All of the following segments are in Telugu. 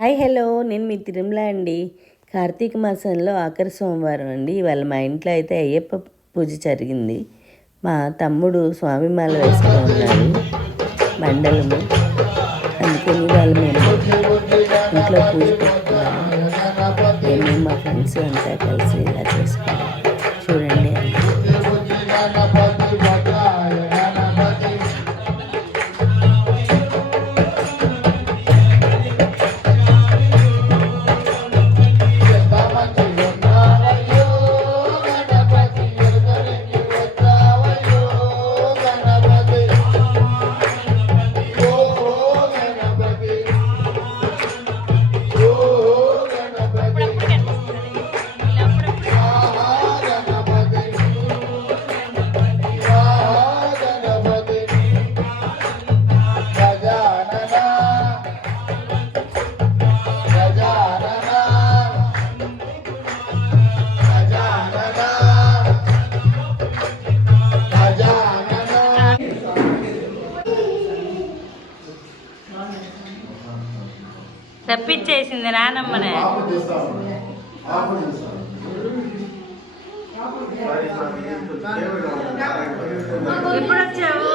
హాయ్ హలో, నేను మీ తిరుమల అండి. కార్తీక మాసంలో ఆఖరి సోమవారం అండి. ఇవాళ మా ఇంట్లో అయితే అయ్యప్ప పూజ జరిగింది. మా తమ్ముడు స్వామిమాల వేసుకుని ఉన్నాడు, మండలము. అందుకని ఇవాళ మేము ఇంట్లో పూజ పెట్టుకున్నాము. నేను మా ఫ్రెండ్స్ అంతా కలిసి ఇలా చేసుకున్నాము. చూడండి తప్పించేసింది నానమ్మనే. ఎప్పుడు వచ్చావు?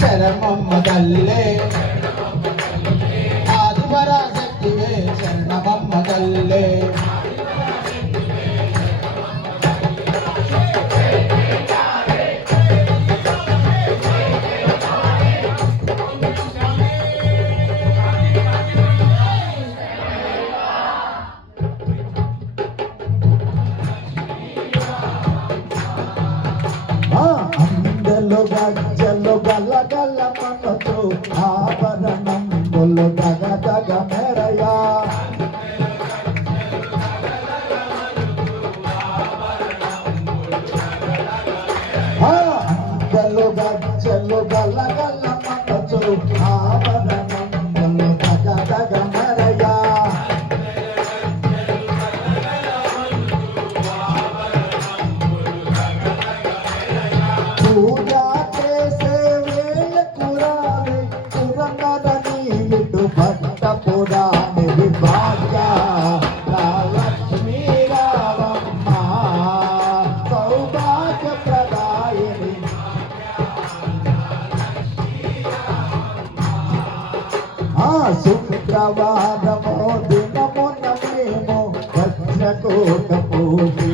శరణమ్మ తల్లే ఆదిపరాశక్తివే శరణమమ్మ తల్లే అందెలు గజ్జలు గల్ల గల్ల మనతో ఆభరణంబులు దగ దగ మెరయా అందెలు గజ్జలు గల్ల గల్ల మనతో ఆభరణంబులు దగ దగ మెరయా పూజా చేసే వేళ కురాలి పురంగరని ఇటు భక్త పురాణి విభాగ్య లక్ష్మీ రావమ్మ సౌభాగ్య ప్రదాయిని శుక్రవారమో దినమున మేము వజ్రకోట పూజి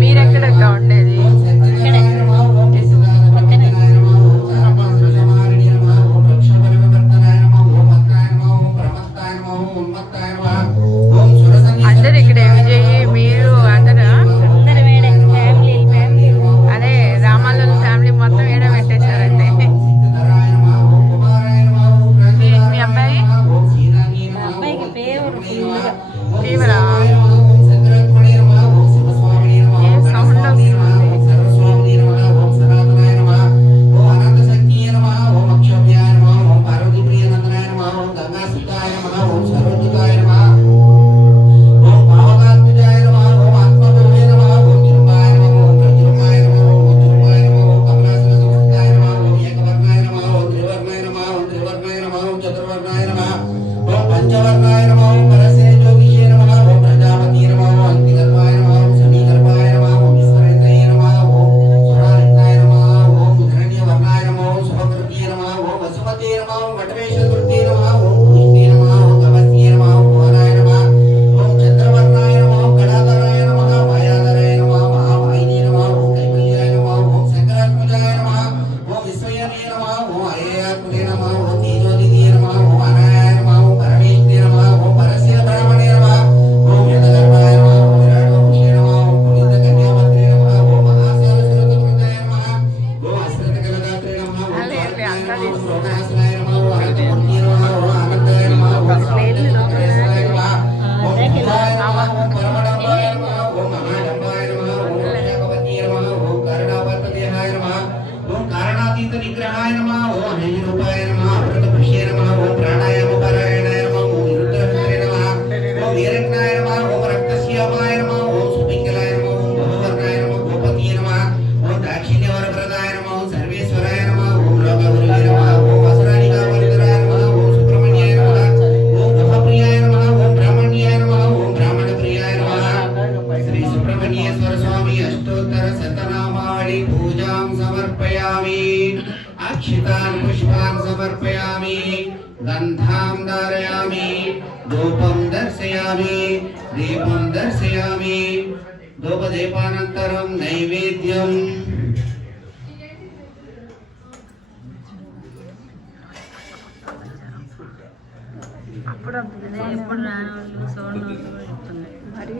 మీరెక్కడ ఉండేది? అందరు ఇక్కడ విజయ్ మీరు అందరా? అదే రామాల ఫ్యామిలీ మొత్తం ఏడ పెట్టేశారండి. మీ అబ్బాయి ఫీవరా? పంచవర్ణాయ నమః పరసే జ్యోతిషే నమః ప్రజా समर्पयामि दीपं दर्शयामि धूपदीपानन्तरं नैवेद्यम् ఎప్పుడు రాను సోను మరి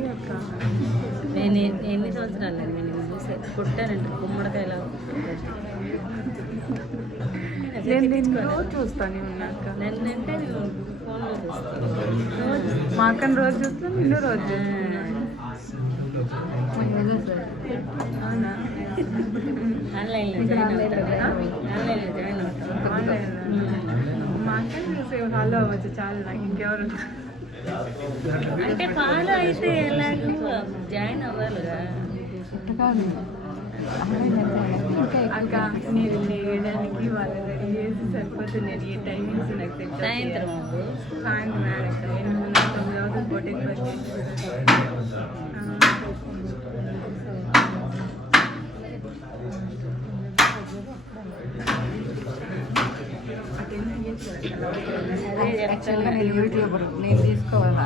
నేను ఎన్ని సంవత్సరాలు నేను చూసే పుట్టానంటే గుమ్మడికాయలా నేను చూస్తాను ఉన్నాక నేనంటే ఫోన్లో చూస్తాను మా అక్కని రోజు చూస్తాను నిన్ను రోజు చూస్తున్నాను అవునా ఆన్లైన్లో జాయిన్ అవుతాను మా అక్కని చూసే ఫాలో అవ్వచ్చు చాలు నాకు ఇంకెవరు అంటే ఫాలో అయితే ఎలాగో జాయిన్ అవ్వాలిగా అక్క నేను లేయడానికి వాళ్ళు రెడీ చేసి సరిపోతుంది నేను ఏ టైమింగ్స్ నాకు తెచ్చు సాయంత్రం అక్క 8-9 అవుతుంది బోటింగ్ వచ్చి యాక్చువల్గా నేను యూట్యూబర్ నేను తీసుకోవాలా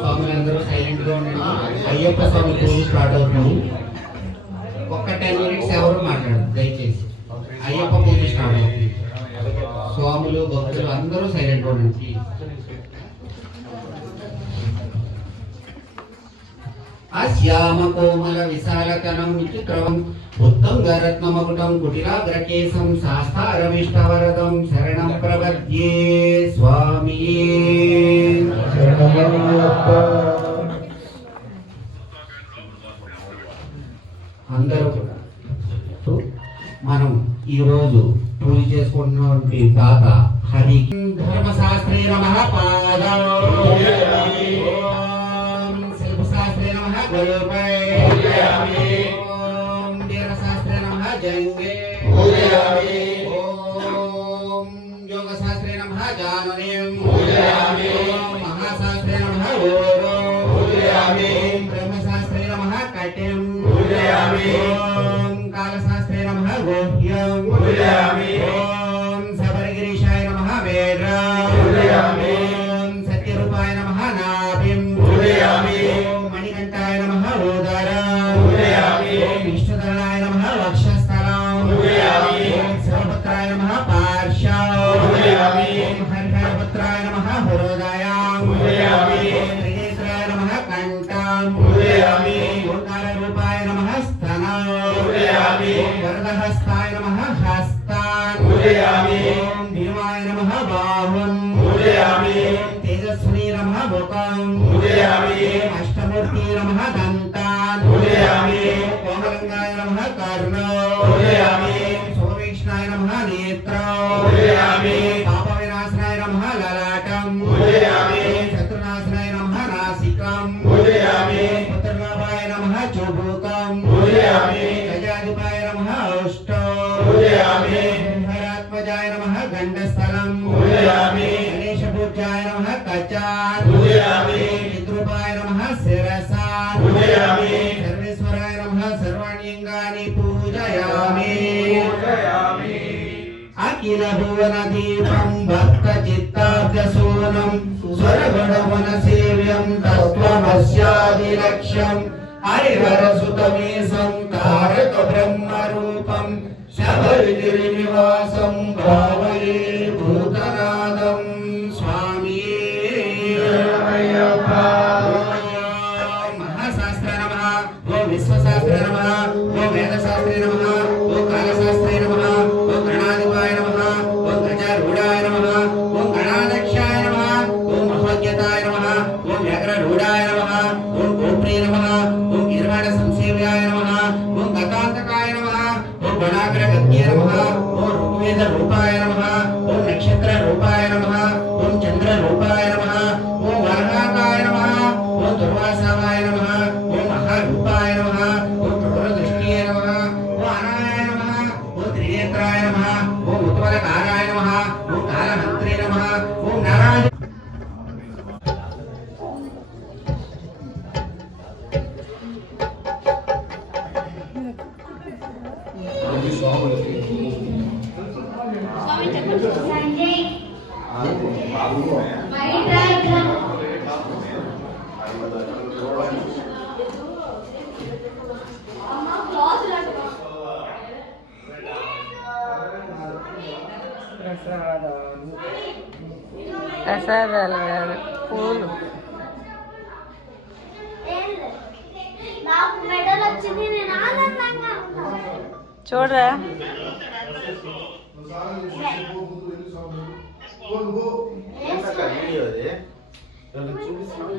స్వాములందరూ సైలెంట్ గా ఉండండి. అయ్యప్ప స్వామి పూజ స్టార్ట్ అవుతుంది. ఒక్క 10 మినిట్స్ ఎవరు మాట్లాడదు దయచేసి. అయ్యప్ప పూజ స్టార్ట్ అవుతుంది. స్వాములు భక్తులు అందరూ సైలెంట్ గా ఉండండి. అశ్యామ కోమల విశాలతనం విచిత్రం ఉత్తంగరత్నమకుటం కుటిలాగ్రకేశం శాస్త్రారవిష్టవరదం శరణం ప్రపద్యే స్వామియే. అందరూ మనం ఈరోజు పూజ చేసుకుంటున్నటువంటి తాత హరి ధర్మశాస్త్రే నమః పాదం శిల్పశాస్త్రే నమః గురుపై ఓం వీరశాస్త్రే నమః జంగే ఓం యోగశాస్త్రే నమః జానునిం ఓం మహాశాస్త్రే నమః ఓం బ్రహ్మశాస్త్రే నమః కటిం ఓం కాలశాస్త్రే నమః గుహ్యం ఓం శబరిగిరీశాయ నమః వేద్రం ఓం సత్యరూపాయ నమః నాభిం ఓం మణికంఠాయ నమః ఉదరం ఓం విష్ణుధరాయ నమః వక్షస్థలం ఓం శివపుత్రాయ నమః పార్శ్వం ఓం హరిహరపుత్రాయ నమః హృదయం ఓం త్రినేత్రాయ నమః కంఠం ఓంకారరూపాయ నమః స్తనం ఓం వరదహస్తాయ నమః హస్తాన్ ఓం భీమాయ నమః బాహుం ఓం తేజస్విని నమః ముఖం ఓం అష్టమూర్తి నమః దంతాన్ ఓం కోమలంగాయ నమః కర్ణం ఓం సోమేష్ణాయ నమః నేత్రం పాప వినాశనాయ నమః లలాటం శత్రునాశనాయ నమః నాసికం పుత్రలాభాయ నమః చుబుకం గజాధిపాయ నమః ఔష్టం హరాత్మజాయ నమః గండస్థలం గణేశపూజ్యాయ నమః కచాన్ పితృపాయ నమః శిరసాన్ సర్వేశ్వరాయ నమః సర్వాణ్యంగాని పూజయామి అఖిల భువన దీపం భక్త చిత్తాబ్జసూనం స్వరగణవన సేవ్యం తత్వమస్యాది లక్ష్యం హరిహరసుతమేశం తారక బ్రహ్మ రూపం శబరిగిరి నివాసం భావయే భూతనాదం స్వామియే. ప్రసాదాలు కాదు, పూలు. నాకు మెడల్ వచ్చింది, నేను ఆనందంగా ఉన్నాను. చూడరా వీడియో అది చూపిస్తున్నాం.